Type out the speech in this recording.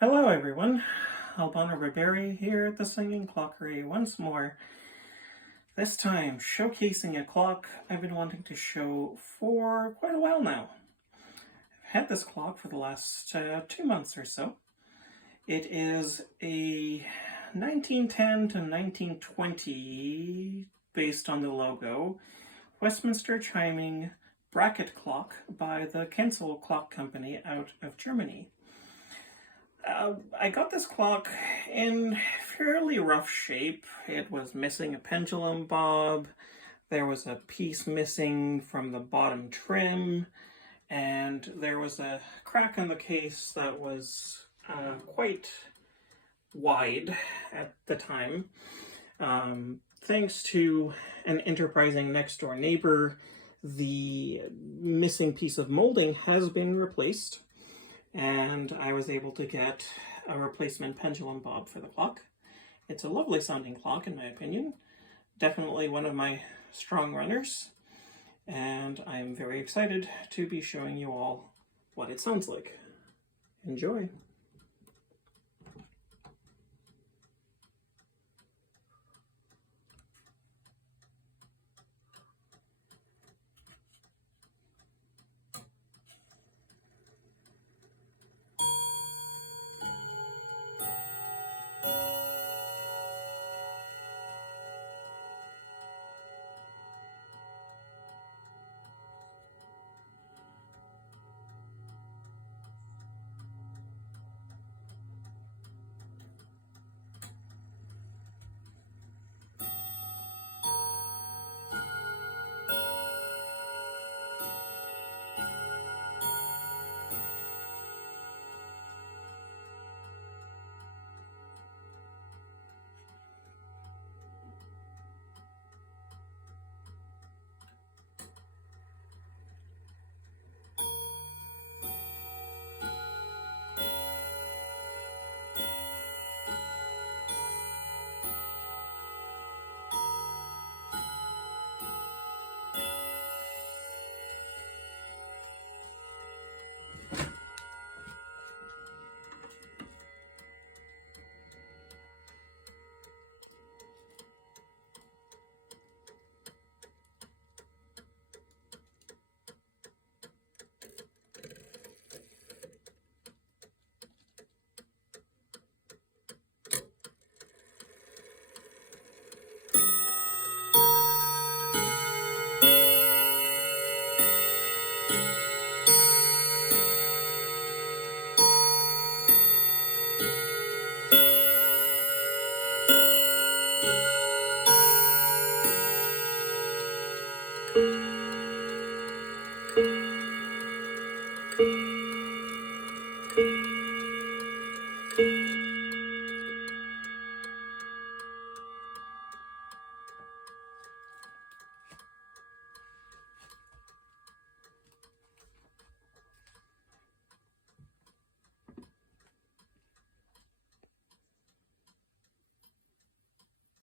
Hello everyone, Albano Barry here at the Singing Clockery once more. This time showcasing a clock I've been wanting to show for quite a while now. I've had this clock for the last 2 months or so. It is a 1910 to 1920, based on the logo, Westminster chiming bracket clock by the Kienzle clock company out of Germany. I got this clock in fairly rough shape. It was missing a pendulum bob, there was a piece missing from the bottom trim, and there was a crack in the case that was quite wide at the time. Thanks to an enterprising next door neighbor, the missing piece of molding has been replaced, and I was able to get a replacement pendulum bob for the clock. It's a lovely sounding clock in my opinion, definitely one of my strong runners, and I'm very excited to be showing you all what it sounds like. Enjoy!